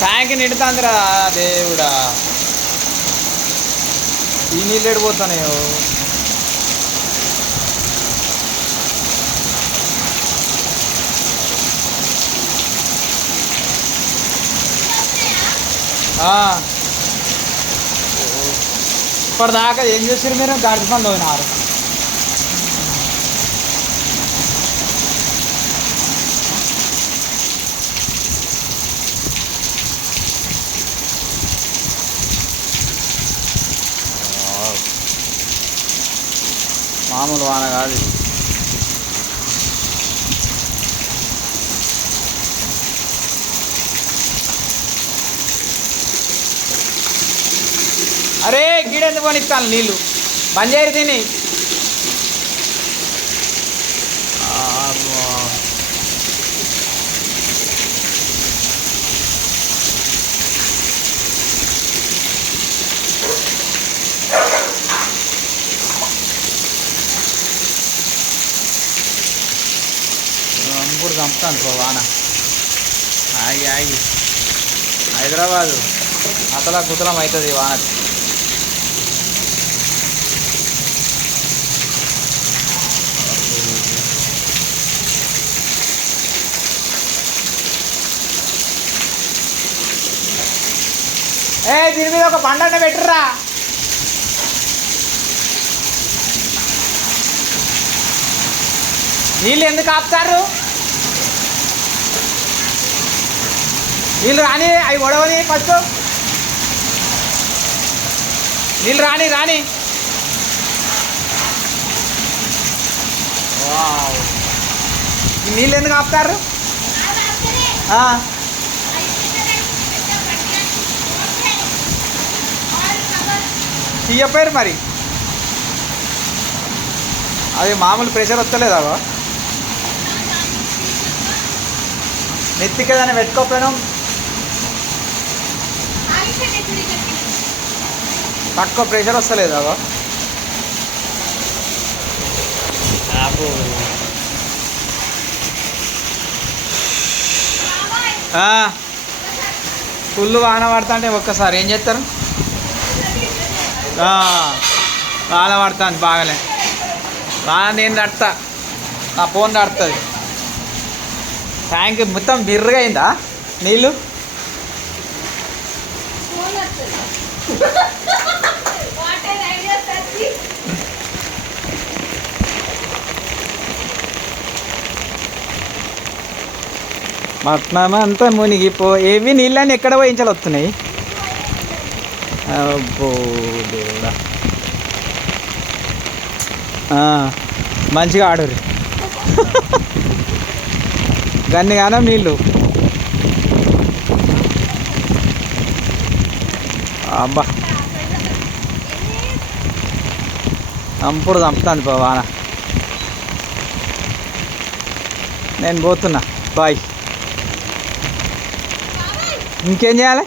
Tank నిండుతుందిరా దేవుడా. ఈ నీళ్ళు ఎడిపోతున్నాయో ఇప్పటిదాకా ఏం చేసారు మీరు? గాడి పనులు పోయినారు. మామూలు వాన కాదు అరే గీడెందుకు పనిస్తాను నీళ్ళు? బంద్ చేయరు తిని. రంగుడు చంపుతాను పో వాన. ఆగి ఆగి. హైదరాబాదు. అతలా కుతలం అవుతుంది వాన ఏ దీని మీద ఒక పండన్న పెట్టుర్రా. నీళ్ళు ఎందుకు ఆపుతారు? నీళ్ళు రాని అవి ఒడవని ఫస్ట్. నీళ్ళు రాని రాని. ఈ నీళ్ళు ఎందుకు ఆపుతారు? తీయపోయారు మరి. అది మామూలు ప్రెషర్ వస్తలేదా బా? నెత్తికి ఏదైనా పెట్టుకోకపోయినాం తక్కువ ప్రెషర్ వస్తలేదు అగో. అబ్బో. ఫుల్ వాన పడుతుంటే ఒక్కసారి ఏం చేస్తారు? వాన పడతాను బాగానే. వాన నేను నడతా నా ఫోన్ నడుతుంది ట్యాంక్ మొత్తం బిర్రగా అయిందా నీళ్ళు? మట్నం అంతా మునిగిపో. ఏవి నీళ్ళని ఎక్కడ పోయించాలి వస్తున్నాయి? దేవుడా. మంచిగా ఆడరు గన్ని గానం నీళ్ళు. అబ్బా చంపుడు చంపుతాను పో వాన నేను పోతున్నా బాయ్ ఇంకేం చేయాలి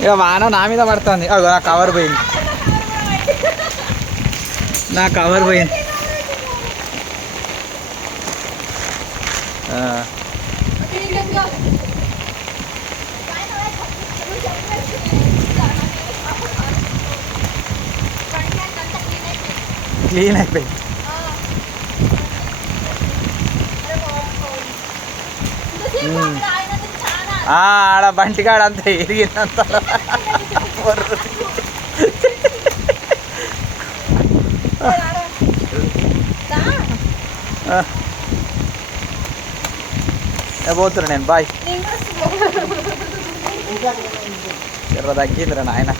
ఇక వాన నా మీద పడుతుంది అగో నా కవర్ పోయింది నా కవర్ పోయింది క్లీన్ అయిపోయింది ఆ, ఆడ బంటికాడ అంత ఎరిగినంత పోతున్నా నేను బాయ్. ఎర్ర తగ్గిందిరా నాయన.